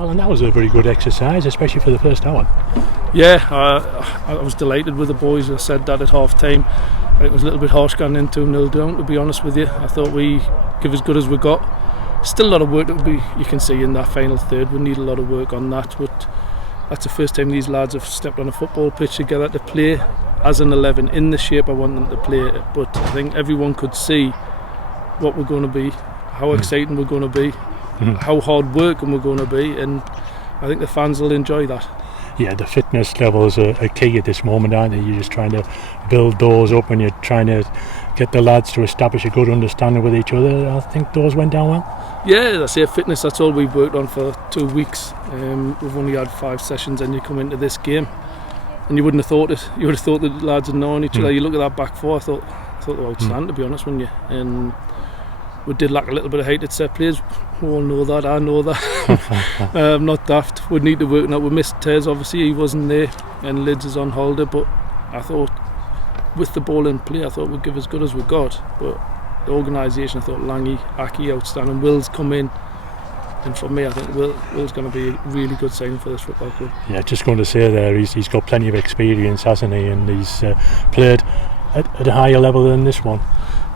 Alan, that was a very good exercise, especially for the first hour. Yeah, I was delighted with the boys. I said that at half time. It was a little bit harsh going in 2-0 down, to be honest with you. I thought we give as good as we got. Still a lot of work you can see in that final third. We need a lot of work on that, but that's the first time these lads have stepped on a football pitch together to play as an 11 in the shape I want them to play it. But I think everyone could see what we're going to be, how exciting we're going to be, how hard working we're going to be, and I think the fans will enjoy that. Yeah, the fitness levels are key at this moment, aren't they? You're just trying to build those up and you're trying to get the lads to establish a good understanding with each other. I think those went down well. Yeah, I say fitness, that's all we've worked on for 2 weeks. We've only had 5 sessions and you come into this game and you wouldn't have thought it. You would have thought that the lads had known each other. You look at that back four, I thought they were outstanding, to be honest, wouldn't you? And we did lack a little bit of height at set plays. We all know that, I know that. I'm not daft. We need to work on that. We missed Tez, obviously, he wasn't there, and Lids is on holiday, but I thought with the ball in play, I thought we'd give as good as we got. But the organisation, I thought Langy, Aki, outstanding. Will's come in, and for me, I think Will's going to be a really good signing for this football club. Yeah, just going to say there, he's got plenty of experience, hasn't he? And he's played at a higher level than this one.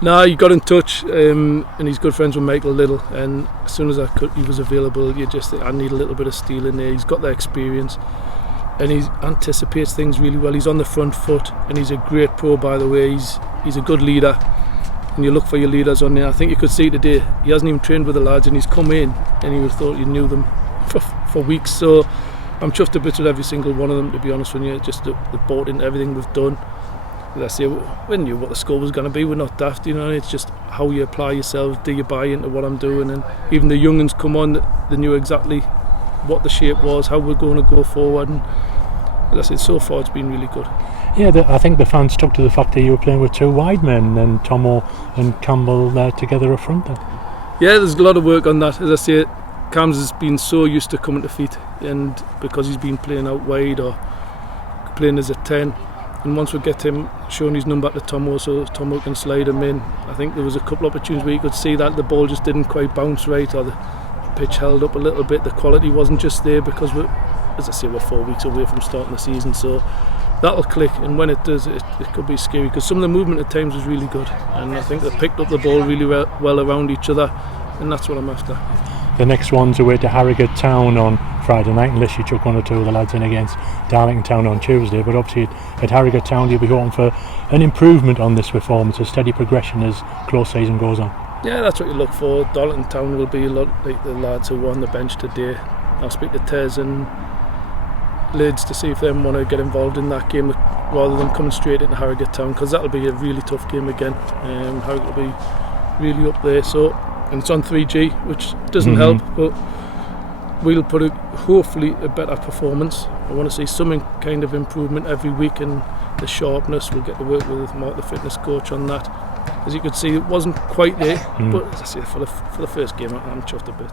No, he got in touch, and he's good friends with Michael Little, and as soon as he was available, you just think, I need a little bit of steel in there. He's got the experience and he anticipates things really well. He's on the front foot and he's a great pro, by the way. He's a good leader, and you look for your leaders on there. I think you could see today he hasn't even trained with the lads and he's come in and you would have thought you knew them for weeks. So I'm chuffed a bit with every single one of them, to be honest with you. Just the bought into everything we've done. As I say, we knew what the score was going to be. We're not daft, you know. It's just how you apply yourselves. Do you buy into what I'm doing? And even the young uns come on, they knew exactly what the shape was, how we're going to go forward. And as I said, so far it's been really good. Yeah, I think the fans stuck to the fact that you were playing with 2 wide men and Tomo and Campbell together up front then. Yeah, there's a lot of work on that. As I say, Cams has been so used to coming to feet, and because he's been playing out wide or playing as a 10. And once we get him showing his number to Tomo, so Tomo can slide him in, I think there was a couple of opportunities where you could see that the ball just didn't quite bounce right, or the pitch held up a little bit. The quality wasn't just there because as I say, we're 4 weeks away from starting the season, so that'll click. And when it does, it could be scary, because some of the movement at times was really good, and I think they picked up the ball really well around each other, and that's what I'm after. The next one's away to Harrogate Town on Friday night, unless you chuck 1 or 2 of the lads in against Darlington Town on Tuesday. But obviously at Harrogate Town you'll be hoping for an improvement on this performance, a steady progression as close season goes on. Yeah, that's what you look for. Darlington Town will be a lot like the lads who were on the bench today. I'll speak to Tez and Lids to see if they want to get involved in that game rather than coming straight into Harrogate Town, because that'll be a really tough game again. Harrogate will be really up there, and it's on 3G, which doesn't help, but we'll put hopefully a better performance. I want to see some kind of improvement every week, and the sharpness, we'll get to work with Mark, the fitness coach, on that. As you could see, it wasn't quite there, but as I say, for the first game, I'm chuffed a bit.